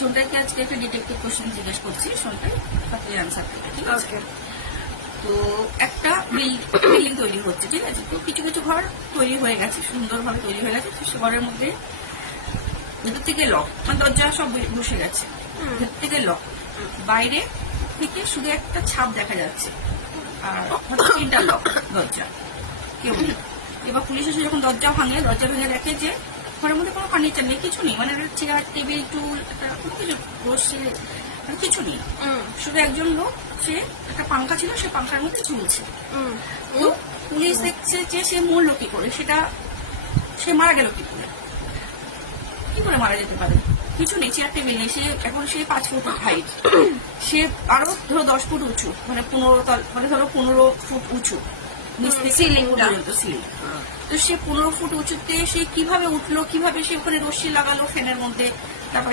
সোনটাইকে আজকে একটা detective question জিজ্ঞেস করছি, সোনটাই তাতে অ্যান্সার দেবে, ঠিক আছে? তো একটা বিল্ডিং তৈরি হচ্ছে, ঠিক আছে? তো কিছু কিছু ঘর তৈরি হয়ে গেছে, সুন্দরভাবে তৈরি হয়ে গেছে। তো সে ঘরের মধ্যে ভেতর থেকে লক, মানে দরজা সব বসে গেছে, ভেতর থেকে লক, বাইরে থেকে শুধু একটা ছাপ দেখা যাচ্ছে, আর তিনটা লক দরজা, কেউ নেই। এবার পুলিশ এসে যখন দরজা ভেঙে দেখে যে ঘরের মধ্যে কোনো ফার্নিচার নেই, কিছু নেই, মানে চেয়ার টেবিল টুল কোনো কিছু বসে কিছু নেই, শুধু একজন লোক, সে একটা পাংখা ছিল, সে পাংখার মধ্যে ঝুলছে। তো পুলিশ দেখছে যে সে মরলো কি করে, সেটা সে মারা গেল কি করে মারা যেতে পারে? কিছু নেই, চেয়ার টেবিল নেই, সে এখন সে 5 ফুট হাইট, সে আরো ধরো 10 ফুট উঁচু, মানে 15 ফুট উঁচু সিলিং পর্যন্ত সিলিং। তো সে 15 ফুট উঁচুতে সে কিভাবে উঠলো, কিভাবে সে ওখানে রশ্মি লাগালো ফ্যানের মধ্যে, তারপর